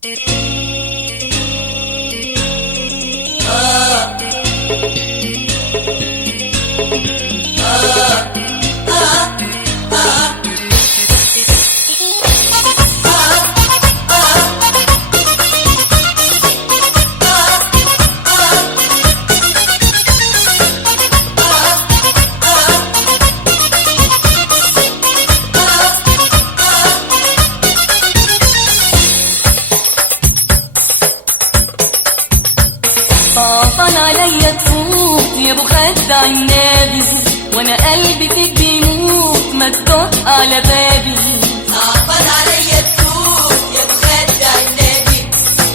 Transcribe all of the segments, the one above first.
صعبان عليا تفوت يا ابو خدع النبي، وانا قلبي فيك بيموت ما تدق على بابي. صعبان عليا تفوت يا ابو خدع النبي،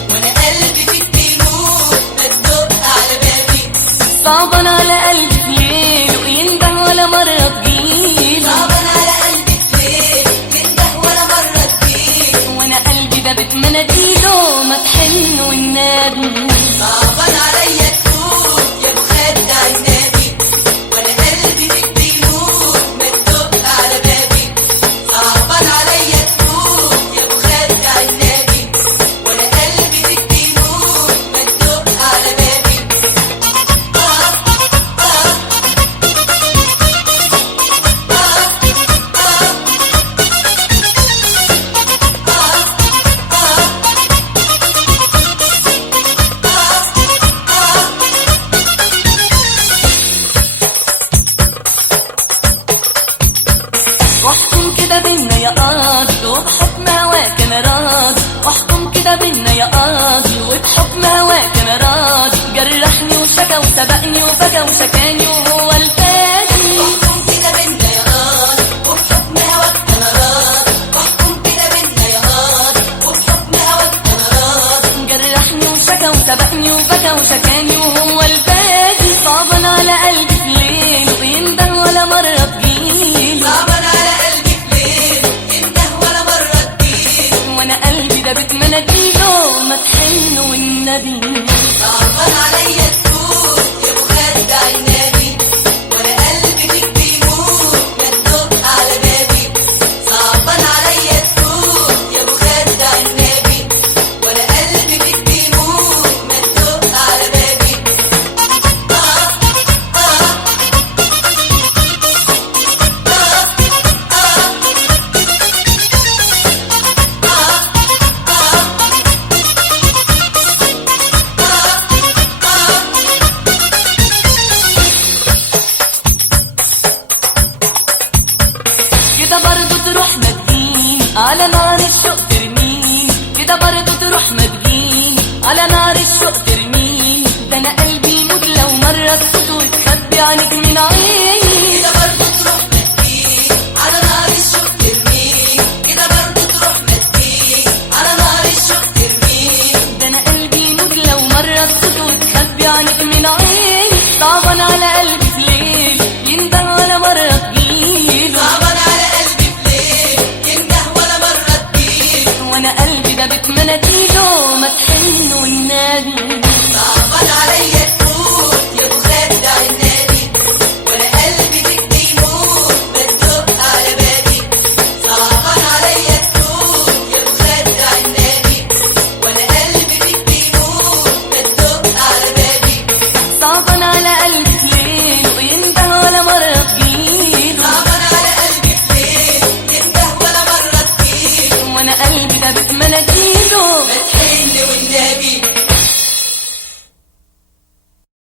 وانا قلبي فيك بيموت ما تدق على بابي. صعبان على قلبي في ليل وينده ولا مرة تجيله. صعبان على قلبي في ليل ينده ولا مرة تجيله، وانا قلبي ده بتمناديله ما تحن والنبي. صعبان عليا تفوت يا ابو خدع النبي، وانا قلبي فيك بيموت ما تدق على بابي. صعبان عليا تفوت يا ابو خدع النبي، وانا قلبي فيك بيموت ما تدق على بابي. واحكم كده بينا يا قاضي وبحكم هواك انا راضي. واحكم كده بينا يا قاضي وبحكم هواك انا راضي. جرحني وشكى وسبقني وبكى وشكاني وهو الفادي. واحكم كده بينا يا قاضي وبحكم هواك انا راضي. واحكم كده بينا يا قاضي وبحكم هواك انا راضي. جرحني وشكى وسبقني وبكى وشكاني وهو الفادي. صعبان على قلبي في ليل وينده ولا مرة تجيله. صعبان على قلبي في ليل ينده ولا مرة تجيله، وانا قلبي ده بتمناديله ما تحن والنبي. صعبان عليا تفوت يا ابو خدع النبي، وانا قلبي فيك بيموت ما تدق على بابي. صعبان عليا تفوت يا ابو خدع النبي، وانا قلبي فيك بيموت ما تدق على بابي. كده برضو تروح ما تجيني على نار الشوق ترميني. كده برضو تروح ما تجيني على نار الشوق ترميني. ده انا قلبي يموت لو مرة تفوت وتخبي عنك من عيني. كده برضه تروح ما تجيني على نار الشوق ترميني. كده برضه تروح ما تجيني على نار الشوق ترميني. ده انا قلبي يموت لو مرة تفوت وتخبي عنك من عيني. صعبان على قلبي في ليل ينده ولا مرة تجيله. صعبان على قلبي في ليل ينده ولا مرة تجيله، وانا قلبي ده بتمناديله ما تحن والنبي. صعبان عليا تفوت يا ابو خدع النبي، وانا قلبي فيك بيموت ما تدق على بابي. صعبان عليا تفوت يا ابو خدع النبي، وانا قلبي فيك بيموت ما تدق على بابي. صعبان على قلبي في ليل وينده ولا مرة تجيله. صعبان على قلبي في ليل ينده ولا مرة تجيله، وانا قلبي ده بتمناديله